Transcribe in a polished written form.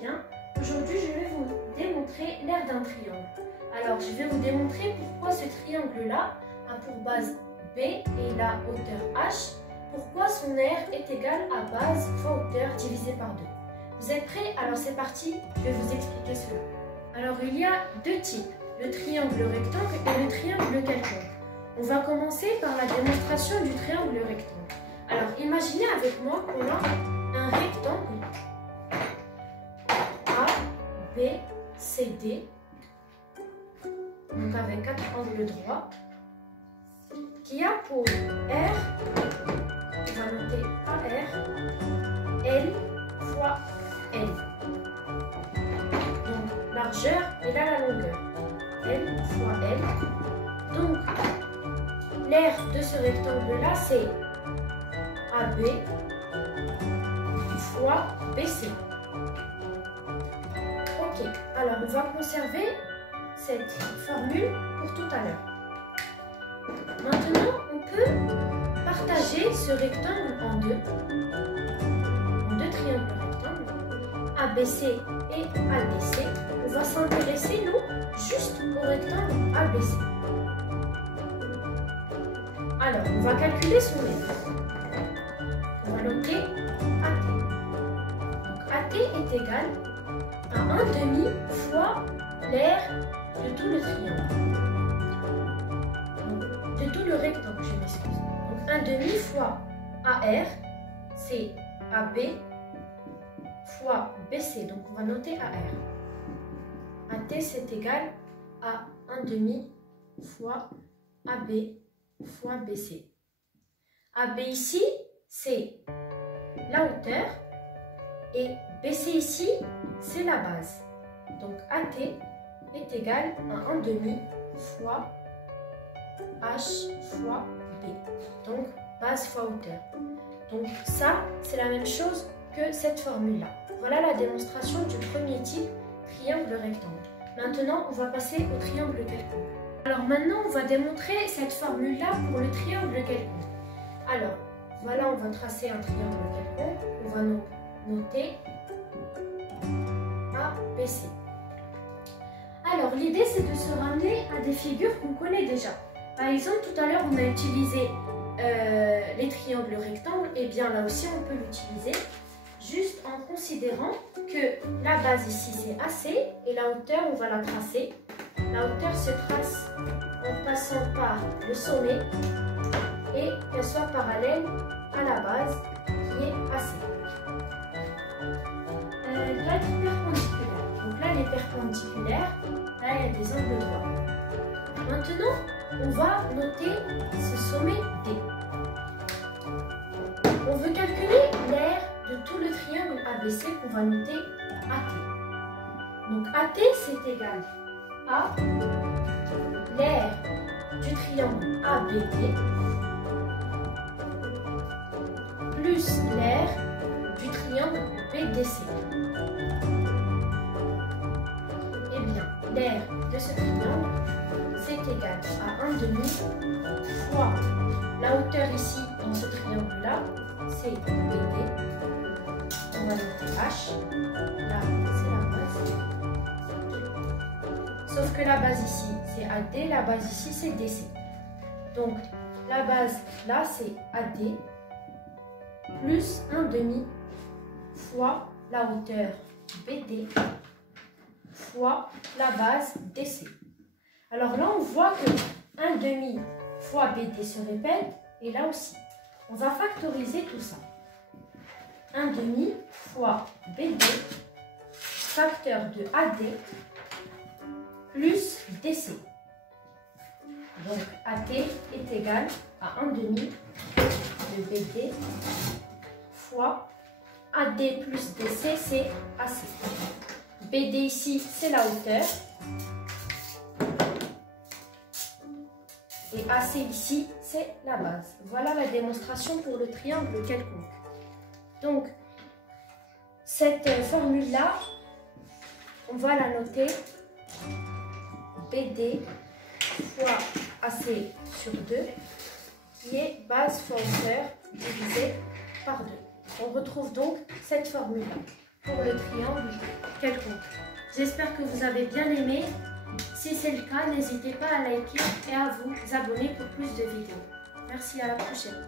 bien. Aujourd'hui, je vais vous démontrer l'aire d'un triangle. Alors, je vais vous démontrer pourquoi ce triangle-là a pour base B et la hauteur H. Pourquoi son aire est égale à base fois hauteur divisé par 2. Vous êtes prêts? Alors c'est parti, je vais vous expliquer cela. Alors il y a deux types, le triangle rectangle et le triangle quelconque. On va commencer par la démonstration du triangle rectangle. Alors imaginez avec moi qu'on a un rectangle A, B, C, D, donc avec 4 angles droits, qui a pour R, on va noter AR, L fois L. Donc largeur et là la longueur. L fois L. Donc l'aire de ce rectangle-là, c'est AB fois BC. Ok, alors on va conserver cette formule pour tout à l'heure. Maintenant, on peut partager ce rectangle en deux triangles rectangles, ABC et ADC. On va s'intéresser, nous, juste au rectangle ABC. Alors, on va calculer son aire. On va noter AT. Donc, AT est égal à 1/2 fois l'aire de tout le triangle. Donc, de tout le rectangle, je m'excuse. Donc, 1/2 fois AR, c'est AB fois BC. Donc, on va noter AR. AT, c'est égal à 1/2 fois AB fois BC. AB ici, c'est la hauteur et BC ici, c'est la base. Donc AT est égal à 1/2 fois H fois B. Donc base fois hauteur. Donc ça, c'est la même chose que cette formule-là. Voilà la démonstration du premier type, triangle rectangle. Maintenant, on va passer au triangle quelconque. Alors maintenant, on va démontrer cette formule-là pour le triangle quelconque. Alors, voilà, on va tracer un triangle quelconque. On va noter ABC. Alors, l'idée, c'est de se ramener à des figures qu'on connaît déjà. Par exemple, tout à l'heure, on a utilisé les triangles rectangles. Et bien, là aussi, on peut l'utiliser juste en considérant que la base ici, c'est AC et la hauteur, on va la tracer. La hauteur se trace en passant par le sommet et qu'elle soit parallèle à la base qui est AC. Elle doit être perpendiculaire. Donc là, elle est perpendiculaire. Là, il y a des angles droits. Maintenant, on va noter ce sommet D. On veut calculer l'aire de tout le triangle ABC qu'on va noter AT. Donc AT, c'est égal à l'aire du triangle ABD plus l'aire du triangle BDC. Eh bien, l'aire de ce triangle, c'est égal à 1/2 fois la hauteur ici dans ce triangle-là, c'est BD. On va noter H. Là, c'est la base. Sauf que la base ici, c'est AD, la base ici, c'est DC. Donc, la base, là, c'est AD plus 1/2 fois la hauteur BD fois la base DC. Alors là, on voit que 1/2 fois BD se répète, et là aussi. On va factoriser tout ça. 1/2 fois BD, facteur de AD, plus DC. Donc AT est égal à 1/2 de BD fois AD plus DC, c'est AC. BD ici, c'est la hauteur. Et AC ici, c'est la base. Voilà la démonstration pour le triangle quelconque. Donc, cette formule-là, on va la noter BD fois AC sur 2, qui est base fois hauteur divisé par 2. On retrouve donc cette formule-là. pour le triangle quelconque. J'espère que vous avez bien aimé. Si c'est le cas, n'hésitez pas à liker et à vous abonner pour plus de vidéos. Merci, à la prochaine.